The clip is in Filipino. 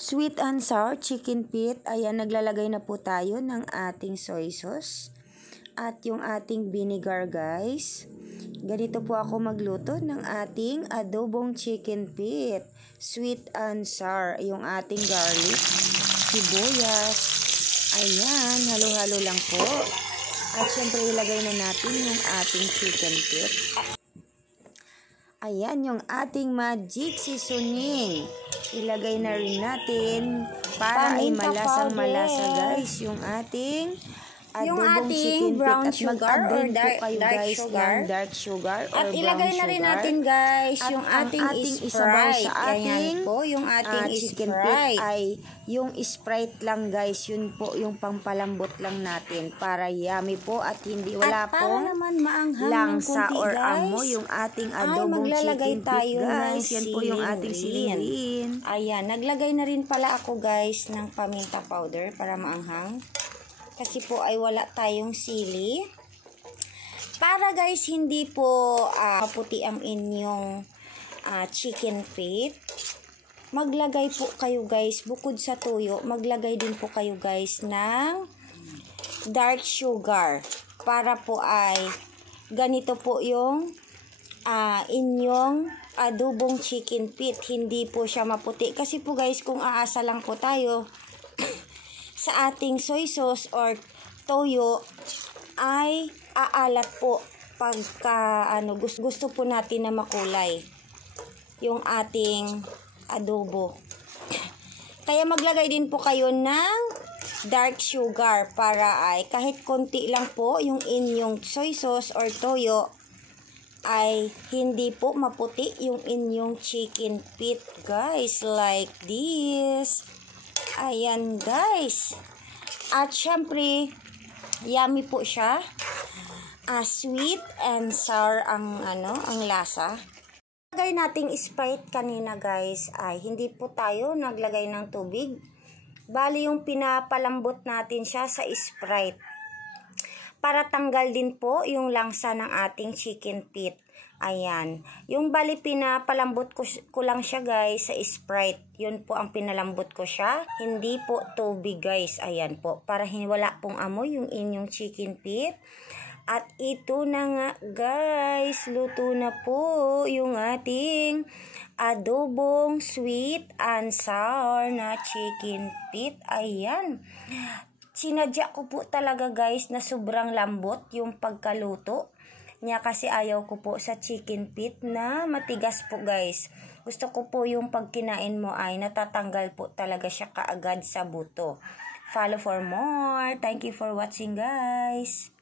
Sweet and sour chicken feet. Ayan, naglalagay na po tayo ng ating soy sauce at yung ating vinegar, guys. Ganito po ako magluto ng ating adobong chicken feet. Sweet and sour. Yung ating garlic, sibuyas. Ayan, halo-halo lang po. At syempre ilagay na natin yung ating chicken feet. Ayan, yung ating magic seasoning. Ilagay na rin natin para ay malasang-malasa, guys, yung ating adobong chicken brown feet. At sugar or dark sugar. Dark sugar or at brown ilagay na rin sugar. natin, guys, At yung ang ating isabaw Sprite. sa ating Ayan po, yung ating chicken feet Sprite. ay yung Sprite lang, guys. Yun po yung pampalambot lang natin para yummy po at hindi wala at para pong naman maanghang langsa ng konti, or guys, amoy yung ating adobong maglalagay chicken tayo feet, guys. ng Yan po yung ating silirin. Ayan, naglagay na rin pala ako, guys, ng paminta powder para maanghang. Kasi po ay wala tayong sili. Para, guys, hindi po maputi ang inyong chicken feet, maglagay po kayo, guys, bukod sa tuyo, maglagay din po kayo, guys, ng dark sugar. Para po ay ganito po yung inyong adobong chicken feet. Hindi po siya maputi. Kasi po, guys, kung aasa lang po tayo sa ating soy sauce or toyo, ay aalat po pagka gusto po natin na makulay yung ating adobo. Kaya maglagay din po kayo ng dark sugar para ay kahit konti lang po yung inyong soy sauce or toyo ay hindi po maputi yung inyong chicken feet, guys, like this. Ayan, guys. At syempre, yummy po siya. Sweet and sour ang lasa. Naglagay nating Sprite kanina, guys, ay hindi po tayo naglagay ng tubig. Bali yung pinapalambot natin siya sa Sprite para tanggal din po yung langsa ng ating chicken feet. Ayan. Yung bali pinapalambot ko lang siya, guys, sa Sprite. Yun po ang pinalambot ko siya. Hindi po tubig, guys. Ayan po. Para wala pong amoy yung inyong chicken feet. At ito na nga, guys. Luto na po yung ating adobong sweet and sour na chicken feet. Ayan. Sinadya ko po talaga, guys, na sobrang lambot yung pagkaluto niya kasi ayaw ko po sa chicken feet na matigas po, guys. Gusto ko po yung pagkinain mo ay natatanggal po talaga siya kaagad sa buto. Follow for more. Thank you for watching, guys.